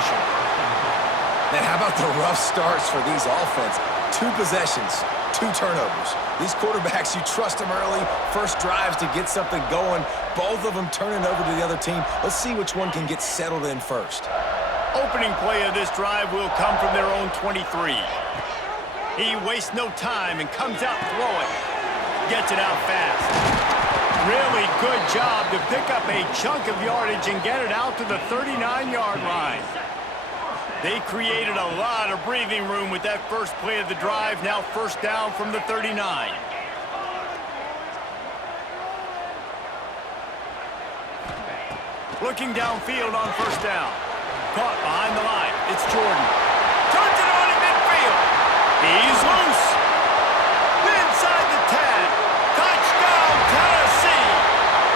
position. Man, how about the rough starts for these offense? 2 possessions, 2 turnovers. These quarterbacks, you trust them early, first drives to get something going, both of them turning over to the other team. Let's see which one can get settled in first. Opening play of this drive will come from their own 23. He wastes no time and comes out throwing. Gets it out fast. Really good job to pick up a chunk of yardage and get it out to the 39-yard line. They created a lot of breathing room with that first play of the drive. Now first down from the 39. Looking downfield on first down. Caught behind the line. It's Jordan. Turns it on in midfield. He's loose. Inside the 10. Touchdown, Tennessee.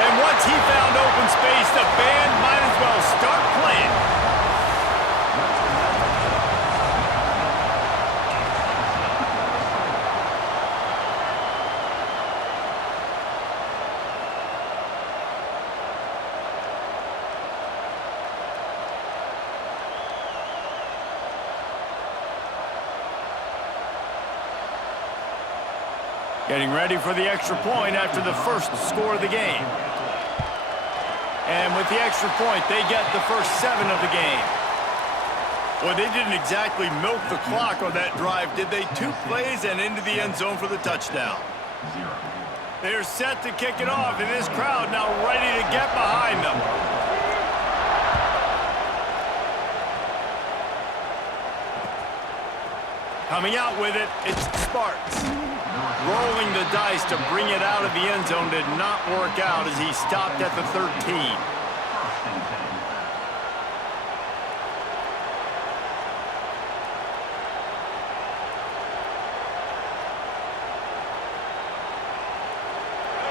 And once he found open space, the band might as well start playing. Getting ready for the extra point after the first score of the game. And with the extra point, they get the first 7 of the game. Well, they didn't exactly milk the clock on that drive, did they? 2 plays and into the end zone for the touchdown. They're set to kick it off, and this crowd now ready to get behind them. Coming out with it, it's Sparks. Rolling the dice to bring it out of the end zone did not work out as he stopped at the 13.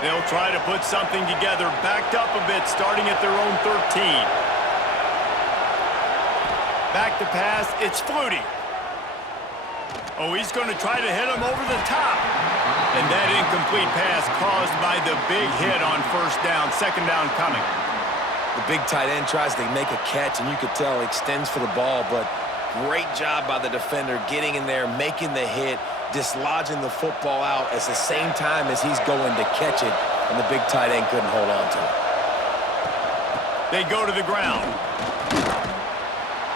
They'll try to put something together, backed up a bit, starting at their own 13. Back to pass, it's Flutie. Oh, he's going to try to hit him over the top. And that incomplete pass caused by the big hit on first down. Second down coming. The big tight end tries to make a catch, and you could tell extends for the ball, but great job by the defender getting in there, making the hit, dislodging the football out at the same time as he's going to catch it, and the big tight end couldn't hold on to it. They go to the ground.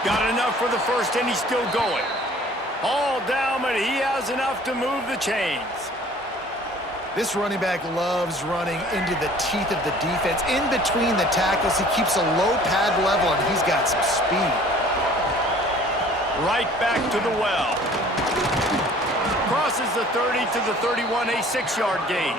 Got enough for the first, and he's still going. All down, but he has enough to move the chains. This running back loves running into the teeth of the defense. In between the tackles, he keeps a low pad level, and he's got some speed. Right back to the well. Crosses the 30 to the 31, a 6-yard gain.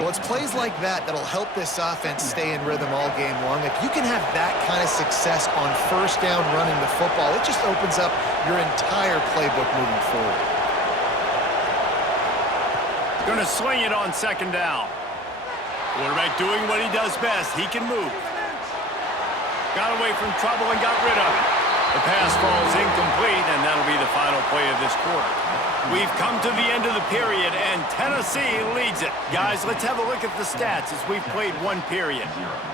Well, it's plays like that that'll help this offense stay in rhythm all game long. If you can have that kind of success on first down running the football, it just opens up your entire playbook moving forward. Going to swing it on second down. Quarterback doing what he does best. He can move. Got away from trouble and got rid of it. The pass falls incomplete, and that'll be the final play of this quarter. We've come to the end of the period, and Tennessee leads it. Guys, let's have a look at the stats as we've played 1 period.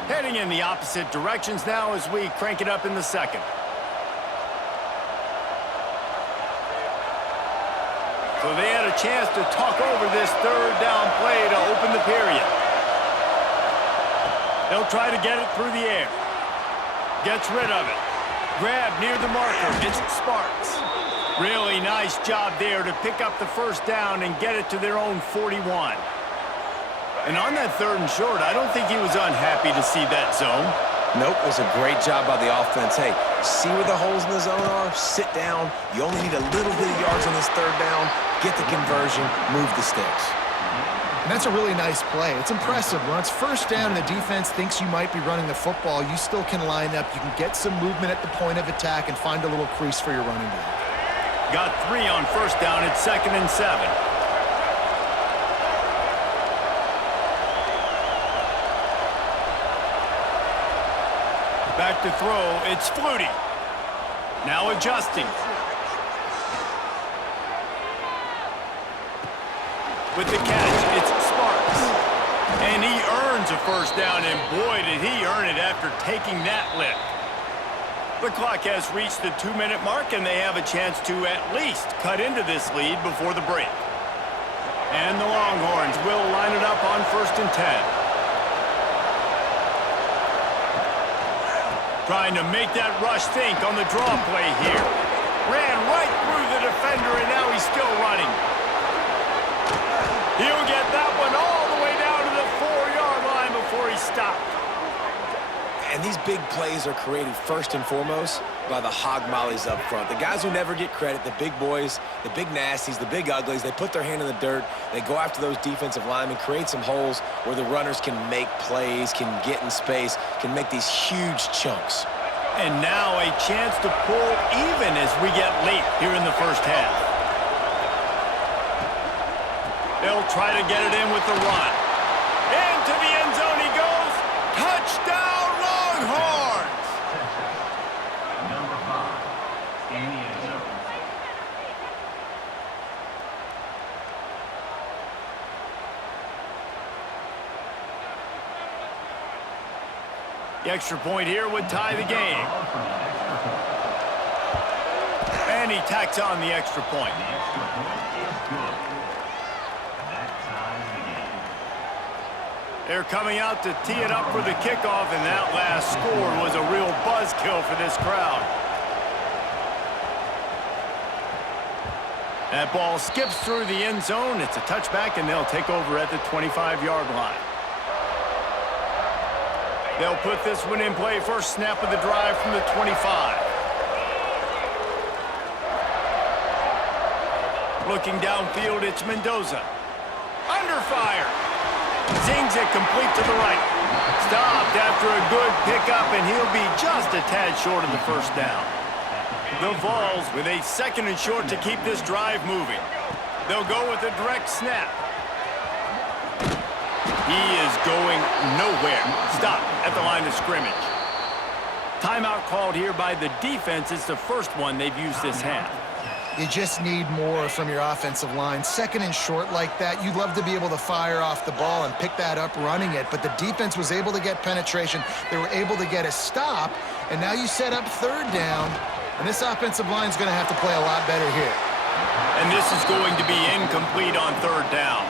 Heading in the opposite directions now as we crank it up in the second. So they had a chance to talk over this third down play to open the period. They'll try to get it through the air. Gets rid of it. Grab near the marker. It's Sparks. Really nice job there to pick up the first down and get it to their own 41. And on that 3rd and short, I don't think he was unhappy to see that zone. Nope, it was a great job by the offense. Hey, see where the holes in the zone are? Sit down. You only need a little bit of yards on this 3rd down. Get the conversion. Move the sticks. And that's a really nice play. It's impressive. When it's first down and the defense thinks you might be running the football, you still can line up. You can get some movement at the point of attack and find a little crease for your running back. Got 3 on first down. It's 2nd and 7. Back to throw. It's Flutie. Now adjusting. With the catch, it's Sparks. And he earns a first down, and boy, did he earn it after taking that lift. The clock has reached the 2-minute mark, and they have a chance to at least cut into this lead before the break. And the Longhorns will line it up on 1st and 10. Trying to make that rush think on the draw play here. Ran right through the defender, and now he's still running. He'll get that one all the way down to the 4-yard line before he stopped. And these big plays are created first and foremost by the hog mollies up front. The guys who never get credit, the big boys, the big nasties, the big uglies, they put their hand in the dirt, they go after those defensive linemen, create some holes where the runners can make plays, can get in space, can make these huge chunks. And now a chance to pull even as we get late here in the first half. They'll try to get it in with the run. Into the end zone he goes. Touchdown, Longhorns! Number 5 in the end zone. The extra point here would tie the game. And he tacks on the extra point. The extra point is good. That ties the game. They're coming out to tee it up for the kickoff, and that last score was a real buzzkill for this crowd. That ball skips through the end zone. It's a touchback, and they'll take over at the 25-yard line. They'll put this one in play. First snap of the drive from the 25. Looking downfield, it's Mendoza. Under fire. Zings it complete to the right. Stopped after a good pickup, and he'll be just a tad short of the first down. The Vols with a 2nd and short to keep this drive moving. They'll go with a direct snap. He is going nowhere. Stop at the line of scrimmage. Timeout called here by the defense. It's the first one they've used this half. You just need more from your offensive line. 2nd and short like that, you'd love to be able to fire off the ball and pick that up running it, but the defense was able to get penetration. They were able to get a stop, and now you set up 3rd down, and this offensive line is going to have to play a lot better here. And this is going to be incomplete on 3rd down.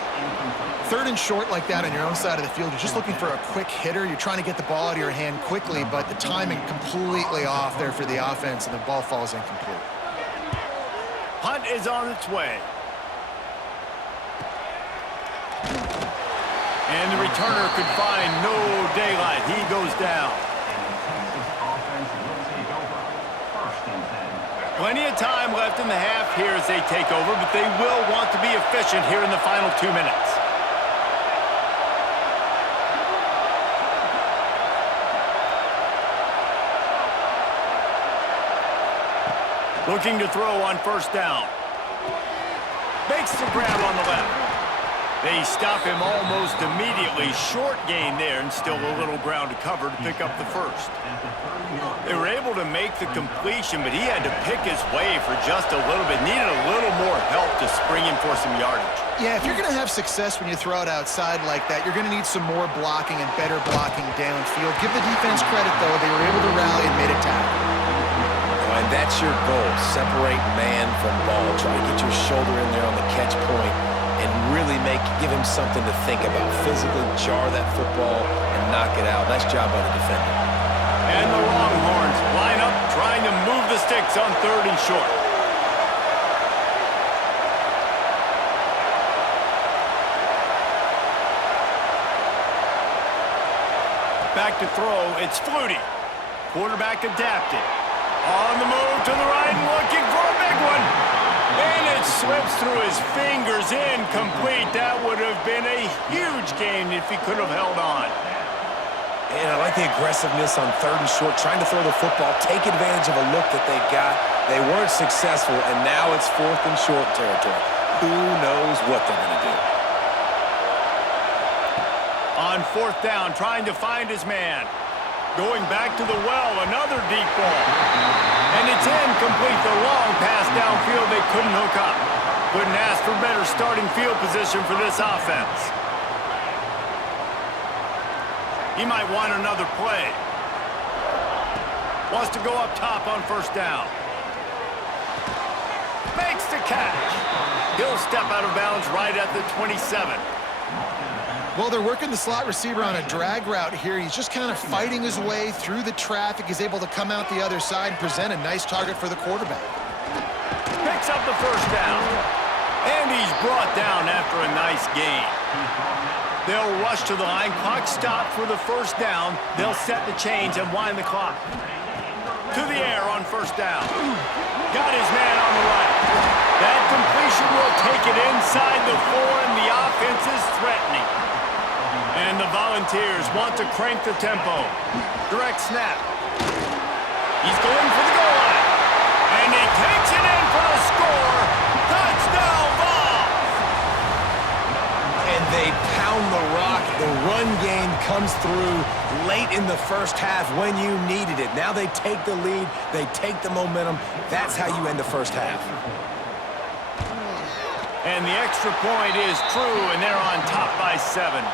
3rd and short like that on your own side of the field, you're just looking for a quick hitter. You're trying to get the ball out of your hand quickly, but the timing completely off there for the offense, and the ball falls incomplete. Punt is on its way. And the returner could find no daylight. He goes down. Plenty of time left in the half here as they take over, but they will want to be efficient here in the final 2 minutes. Looking to throw on 1st down. Makes the grab on the left. They stop him almost immediately. Short gain there, and still a little ground to cover to pick up the 1st. They were able to make the completion, but he had to pick his way for just a little bit. Needed a little more help to spring in for some yardage. Yeah, if you're going to have success when you throw it outside like that, you're going to need some more blocking and better blocking downfield. Give the defense credit, though. They were able to rally and made a tackle. And that's your goal. Separate man from ball. Try to get your shoulder in there on the catch point and really give him something to think about. Physically jar that football and knock it out. Nice job by the defender. And the Longhorns line up trying to move the sticks on 3rd and short. Back to throw, it's Flutie. Quarterback adapted. On the move to the right and looking for a big one. And it slips through his fingers, incomplete. That would have been a huge gain if he could have held on. And I like the aggressiveness on 3rd and short, trying to throw the football, take advantage of a look that they got. They weren't successful, and now it's 4th and short territory. Who knows what they're going to do? On 4th down, trying to find his man. Going back to the well, another deep ball. And it's incomplete. The long pass downfield they couldn't hook up. Couldn't ask for better starting field position for this offense. He might want another play. Wants to go up top on first down. Makes the catch. He'll step out of bounds right at the 27. Well, they're working the slot receiver on a drag route here. He's just kind of fighting his way through the traffic. He's able to come out the other side and present a nice target for the quarterback. Picks up the first down. And he's brought down after a nice gain. They'll rush to the line. Clock stopped for the first down. They'll set the chains and wind the clock. To the air on first down. Got his man on the right. That completion will take it inside the 4, and the offense is threatening. And the Volunteers want to crank the tempo. Direct snap. He's going for the goal line. And he takes it in for the score. Touchdown, Vols! And they pound the rock. The run game comes through late in the first half when you needed it. Now they take the lead. They take the momentum. That's how you end the first half. And the extra point is true, and they're on top by 7.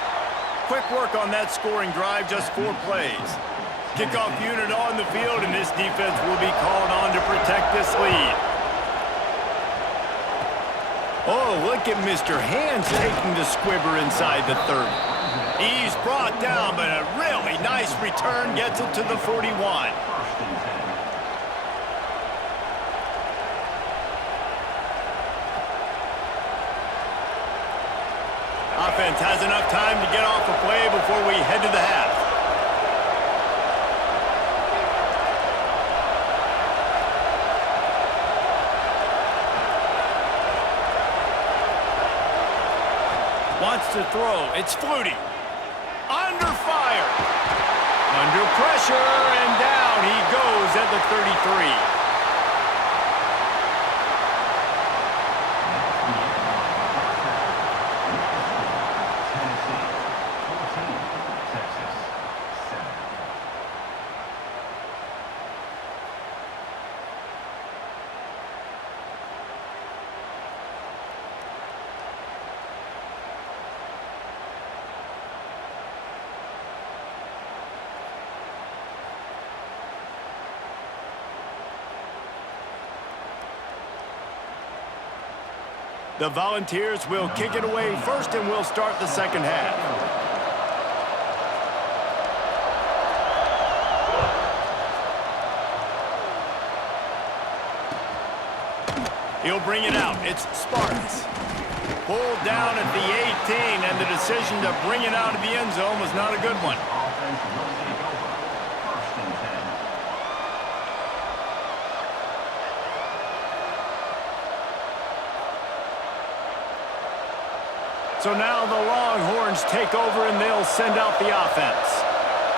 Quick work on that scoring drive, just 4 plays. Kickoff unit on the field, and this defense will be called on to protect this lead. Oh, look at Mr. Hands taking the squibber inside the 30. He's brought down, but a really nice return gets it to the 41. Offense has enough time to get off the play before we head to the half. Wants to throw. It's Flutie. Under fire. Under pressure, and down he goes at the 33. The Volunteers will kick it away first, and we'll start the second half. He'll bring it out. It's Spartans. Pulled down at the 18, and the decision to bring it out of the end zone was not a good one. So now the Longhorns take over, and they'll send out the offense.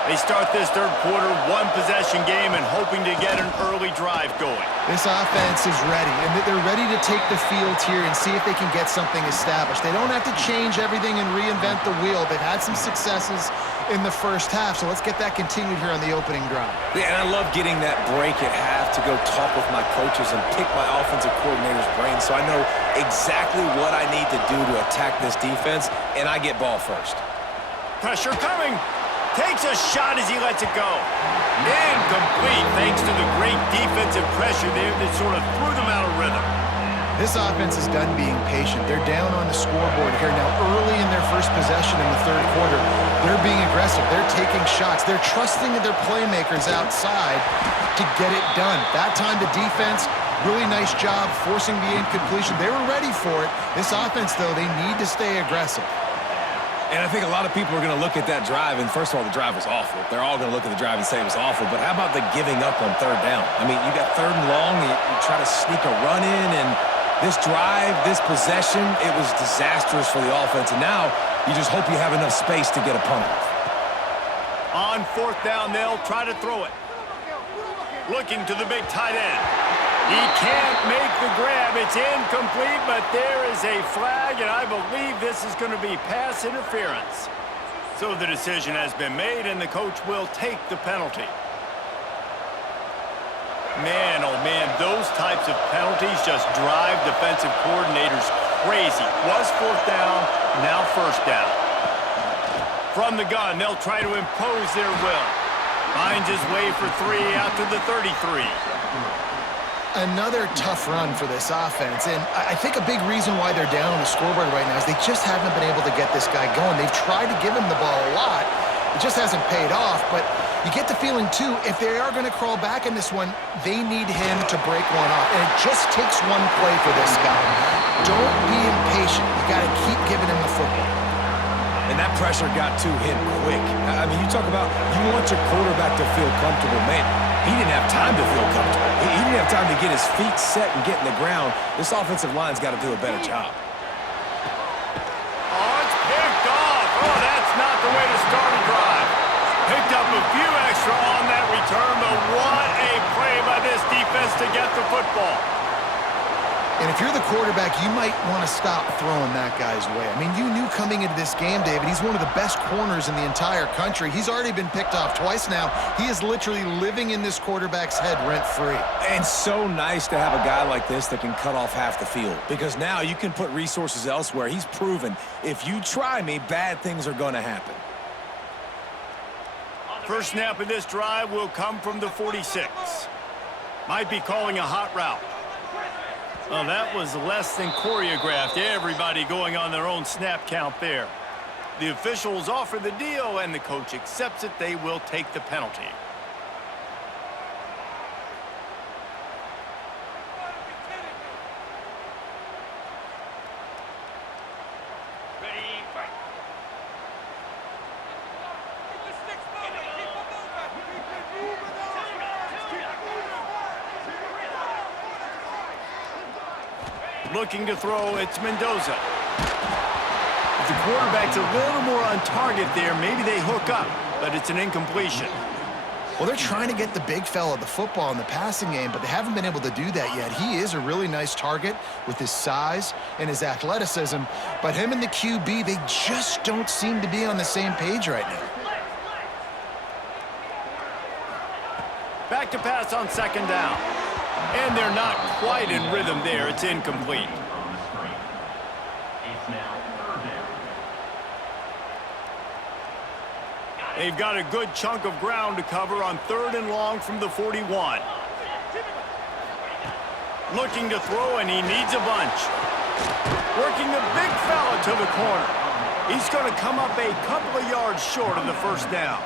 They start this third quarter one-possession game and hoping to get an early drive going. This offense is ready, and they're ready to take the field here and see if they can get something established. They don't have to change everything and reinvent the wheel. They've had some successes in the first half, so let's get that continued here on the opening drive. Yeah, and I love getting that break at half to go talk with my coaches and pick my offensive coordinator's brain so I know exactly what I need to do to attack this defense, and I get ball first. Pressure coming. Takes a shot as he lets it go. Incomplete thanks to the great defensive pressure there that sort of threw them out of rhythm. This offense is done being patient. They're down on the scoreboard here now early in their first possession in the third quarter. They're being aggressive. They're taking shots. They're trusting their playmakers outside to get it done. That time the defense, really nice job forcing the incompletion. They were ready for it. This offense, though, they need to stay aggressive. And I think a lot of people are going to look at that drive, and first of all, the drive was awful. They're all going to look at the drive and say it was awful, but how about the giving up on third down? I mean, you got third and long, you try to sneak a run in, and this drive, this possession, it was disastrous for the offense, and now you just hope you have enough space to get a punt off. On fourth down, they'll try to throw it. Looking to the big tight end. He can't make the grab. It's incomplete, but there is a flag, and I believe this is going to be pass interference. So the decision has been made, and the coach will take the penalty. Man, oh man, those types of penalties just drive defensive coordinators crazy. Was fourth down, now first down. From the gun, they'll try to impose their will. Finds his way for 3 out to the 33. Another tough run for this offense, and I think a big reason why they're down on the scoreboard right now is they just haven't been able to get this guy going. They've tried to give him the ball a lot. It just hasn't paid off, but you get the feeling, too, if they are going to crawl back in this one, they need him to break one off, and it just takes one play for this guy. Don't be impatient. You got to keep giving him the football. And that pressure got to him quick. I mean, you talk about you want your quarterback to feel comfortable. Man, he didn't have time to feel comfortable. He didn't have time to get his feet set and get in the ground. This offensive line's got to do a better job. Oh, it's picked off. Oh, that's not the way to start a drive. Picked up a few extra on that return, but what a play by this defense to get the football. And if you're the quarterback, you might want to stop throwing that guy's way. I mean, you knew coming into this game, David, he's one of the best corners in the entire country. He's already been picked off twice now. He is literally living in this quarterback's head rent-free. And so nice to have a guy like this that can cut off half the field, because now you can put resources elsewhere. He's proven, if you try me, bad things are going to happen. First snap of this drive will come from the 46. Might be calling a hot route. Well, that was less than choreographed. Everybody going on their own snap count there. The officials offer the deal, and the coach accepts it. They will take the penalty. Looking to throw, it's Mendoza. If the quarterback's a little more on target there, maybe they hook up, but it's an incompletion. Well, they're trying to get the big fella the football in the passing game, but they haven't been able to do that yet. He is a really nice target with his size and his athleticism, but him and the QB, they just don't seem to be on the same page right now. Back to pass on second down. And they're not quite in rhythm there. It's incomplete. They've got a good chunk of ground to cover on 3rd and long from the 41. Looking to throw, and he needs a bunch. Working the big fella to the corner. He's going to come up a couple of yards short of the first down.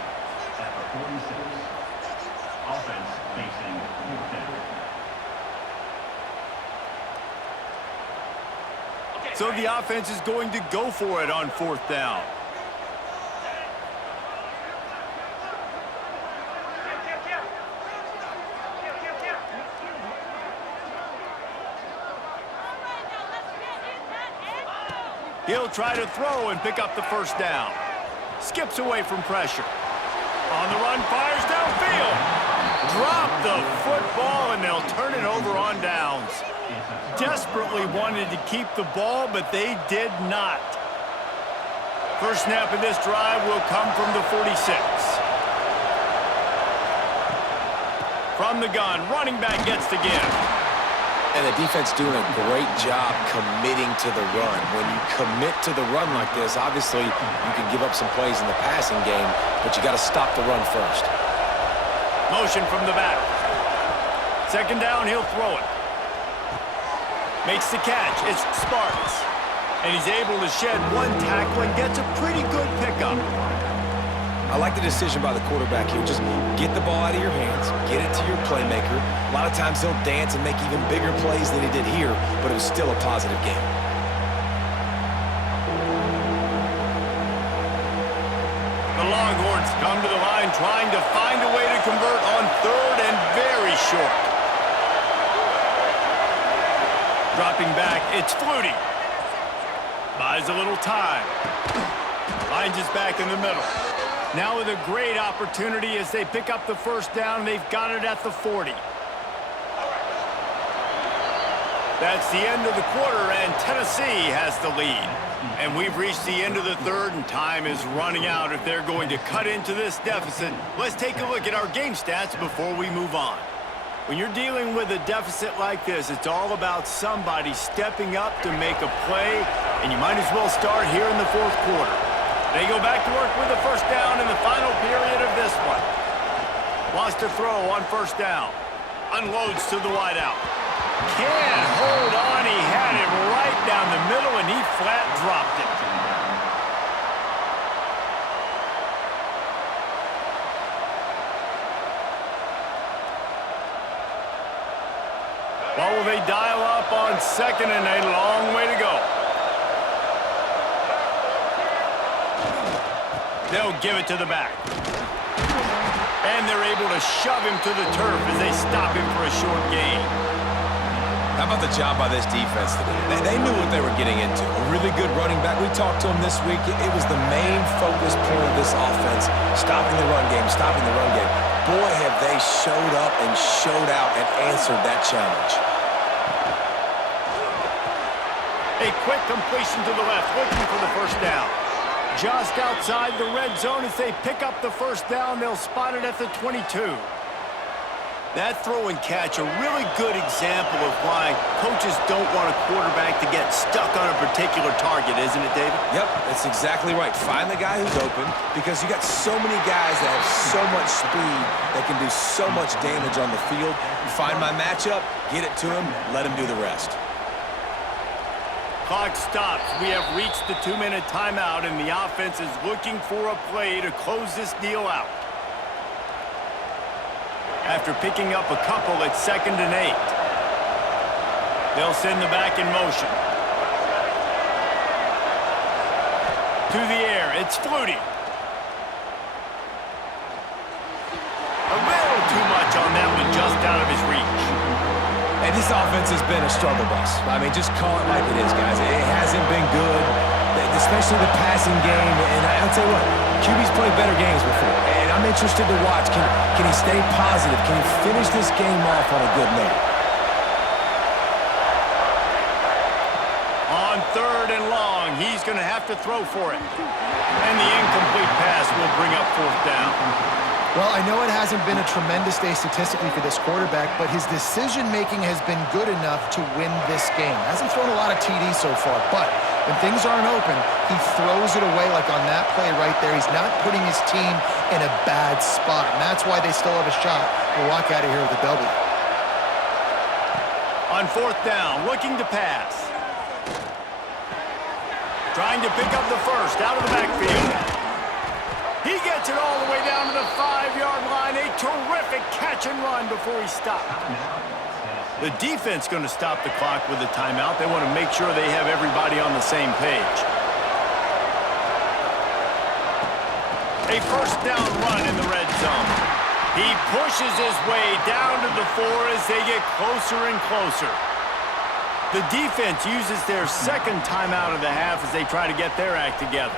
At the 46, offense facing 4th down. So the offense is going to go for it on 4th down. He'll try to throw and pick up the first down. Skips away from pressure. On the run, fires downfield. Drop the football, and they'll turn it over on downs. Desperately wanted to keep the ball, but they did not. First snap of this drive will come from the 46. From the gun, running back gets the give. And the defense doing a great job committing to the run. When you commit to the run like this, obviously you can give up some plays in the passing game, but you got to stop the run first. Motion from the back. Second down, he'll throw it. Makes the catch. It's Sparks. And he's able to shed one tackle and gets a pretty good pickup. I like the decision by the quarterback here. Just get the ball out of your hands, get it to your playmaker. A lot of times he'll dance and make even bigger plays than he did here, but it was still a positive game. The Longhorns come to the line trying to find a way to convert on 3rd and very short. Dropping back, it's Flutie. Buys a little time. Finds his back in the middle. Now with a great opportunity as they pick up the first down. They've got it at the 40. That's the end of the quarter, and Tennessee has the lead. And we've reached the end of the 3rd, and time is running out if they're going to cut into this deficit. Let's take a look at our game stats before we move on. When you're dealing with a deficit like this, it's all about somebody stepping up to make a play, and you might as well start here in the 4th quarter. They go back to work with the first down in the final period of this one. Wants to throw on first down. Unloads to the wideout. Can't hold on. He had it right down the middle, and he flat dropped it. Well, will they dial up on second and a long way to go? They'll give it to the back. And they're able to shove him to the turf as they stop him for a short gain. How about the job by this defense today? They knew what they were getting into. A really good running back. We talked to him this week. It was the main focus point of this offense, stopping the run game, stopping the run game. Boy, have they showed up and showed out and answered that challenge. A quick completion to the left, looking for the first down. Just outside the red zone as they pick up the first down. They'll spot it at the 22. That throw and catch, a really good example of why coaches don't want a quarterback to get stuck on a particular target, isn't it, David? Yep, that's exactly right. Find the guy who's open because you got so many guys that have so much speed that can do so much damage on the field. Find my matchup, get it to him, let him do the rest. Clock stops. We have reached the 2-minute timeout, and the offense is looking for a play to close this deal out. After picking up a couple at 2nd and 8. They'll send the back in motion. To the air, it's Flutie. A little too much on that one, just out of his reach. And this offense has been a struggle bus. I mean, just call it like it is, guys. It hasn't been good, especially the passing game. And I'll tell you what, QB's played better games before. And I'm interested to watch. Can he stay positive? Can he finish this game off on a good note? On 3rd and long, he's going to have to throw for it. And the incomplete pass will bring up 4th down. Well, I know it hasn't been a tremendous day statistically for this quarterback, but his decision-making has been good enough to win this game. Hasn't thrown a lot of TDs so far, but when things aren't open, he throws it away like on that play right there. He's not putting his team in a bad spot, and that's why they still have a shot to walk out of here with a W. On 4th down, looking to pass. Trying to pick up the first out of the backfield. He gets it all the way down to the 5-yard line. A terrific catch and run before he stopped. The defense going to stop the clock with a timeout. They want to make sure they have everybody on the same page. A first down run in the red zone. He pushes his way down to the 4 as they get closer and closer. The defense uses their 2nd timeout of the half as they try to get their act together.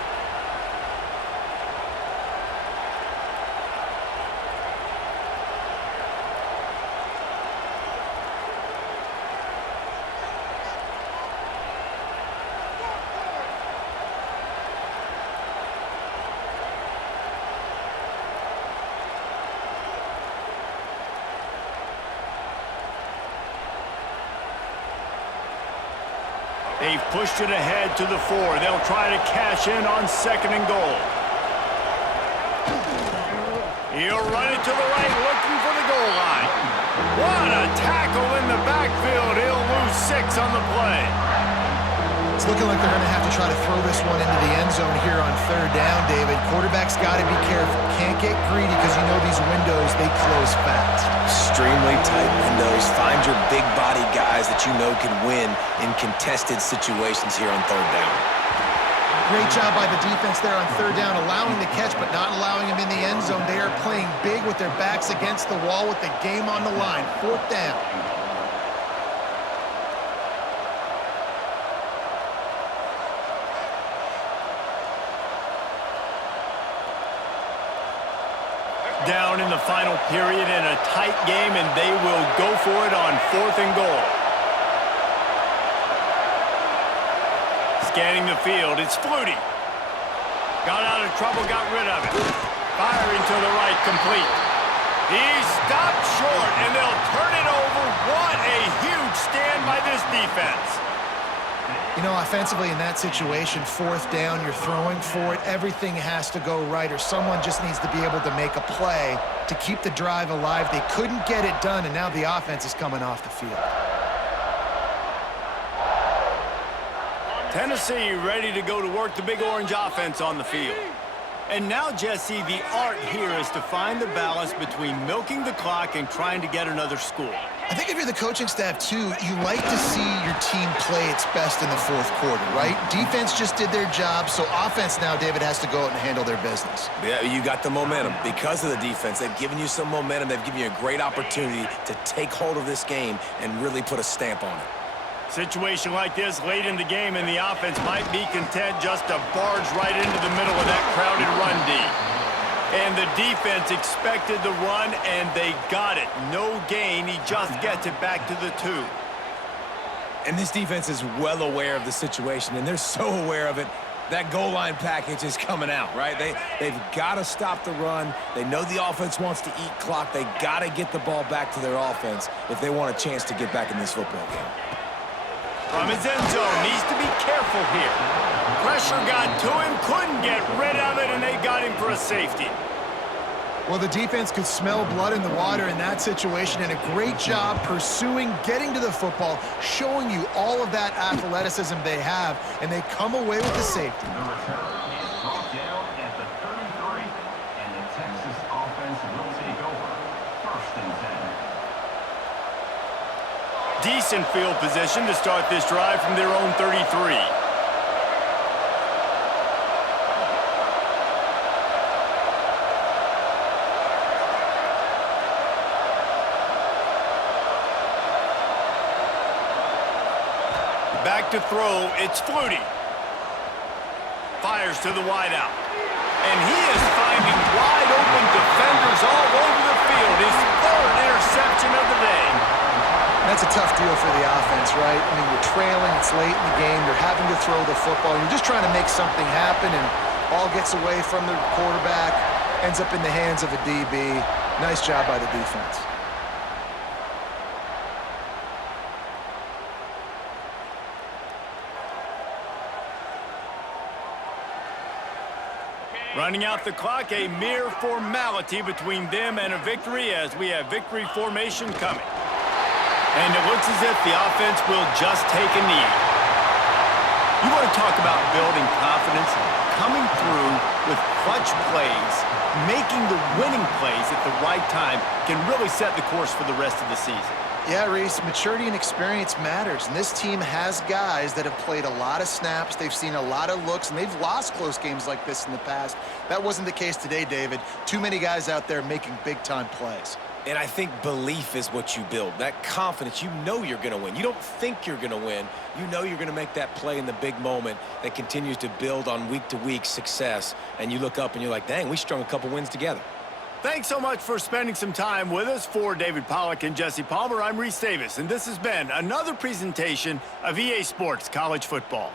They've pushed it ahead to the 4. They'll try to cash in on 2nd and goal. He'll run it to the right, looking for the goal line. What a tackle in the backfield. He'll lose 6 on the play. It's looking like they're going to have to try to throw this one into the end zone here on 3rd down, David. Quarterback's got to be careful. Can't get greedy because you know these windows, they close fast. Extremely tight windows. Find your big body guys that you know can win in contested situations here on 3rd down. Great job by the defense there on 3rd down, allowing the catch but not allowing him in the end zone. They are playing big with their backs against the wall with the game on the line. 4th down. Down in the final period in a tight game, and they will go for it on 4th and goal. Scanning the field, it's Flutie. Got out of trouble, got rid of it. Firing to the right, complete. He's stopped short, and they'll turn it over. What a huge stand by this defense. You know, offensively in that situation, fourth down, you're throwing for it. Everything has to go right, or someone just needs to be able to make a play to keep the drive alive. They couldn't get it done, and now the offense is coming off the field. Tennessee ready to go to work the Big Orange offense on the field. And now, Jesse, the art here is to find the balance between milking the clock and trying to get another score. I think if you're the coaching staff, too, you like to see your team play its best in the fourth quarter, right? Defense just did their job, so offense now, David, has to go out and handle their business. Yeah, you got the momentum. Because of the defense, they've given you some momentum. They've given you a great opportunity to take hold of this game and really put a stamp on it. Situation like this late in the game, and the offense might be content just to barge right into the middle of that crowded run D. And the defense expected the run, and they got it. No gain. He just gets it back to the 2. And this defense is well aware of the situation, and they're so aware of it. That goal line package is coming out, right? They've got to stop the run. They know the offense wants to eat clock. They got to get the ball back to their offense if they want a chance to get back in this football game. From his end zone, needs to be careful here. Pressure got to him, couldn't get rid of it, and they got him for a safety. Well, the defense could smell blood in the water in that situation, and a great job pursuing, getting to the football, showing you all of that athleticism they have, and they come away with the safety. The return is brought down at the 33, and the Texas offense will take over. 1st and 10. Decent field position to start this drive from their own 33. Back to throw, it's Flutie. Fires to the wideout. And he is finding wide open defenders all over the field. His 3rd interception of the day. That's a tough deal for the offense, right? I mean, you're trailing, it's late in the game, you're having to throw the football, you're just trying to make something happen, and ball gets away from the quarterback, ends up in the hands of a DB. Nice job by the defense. Running out the clock, a mere formality between them and a victory as we have victory formation coming. And it looks as if the offense will just take a knee. You want to talk about building confidence? Coming through with clutch plays, making the winning plays at the right time can really set the course for the rest of the season. Yeah, Reese, maturity and experience matters, and this team has guys that have played a lot of snaps, they've seen a lot of looks, and they've lost close games like this in the past. That wasn't the case today, David. Too many guys out there making big-time plays. And I think belief is what you build. That confidence, you know you're going to win. You don't think you're going to win. You know you're going to make that play in the big moment that continues to build on week-to-week success. And you look up and you're like, dang, we strung a couple wins together. Thanks so much for spending some time with us. For David Pollack and Jesse Palmer, I'm Reese Davis, and this has been another presentation of EA Sports College Football.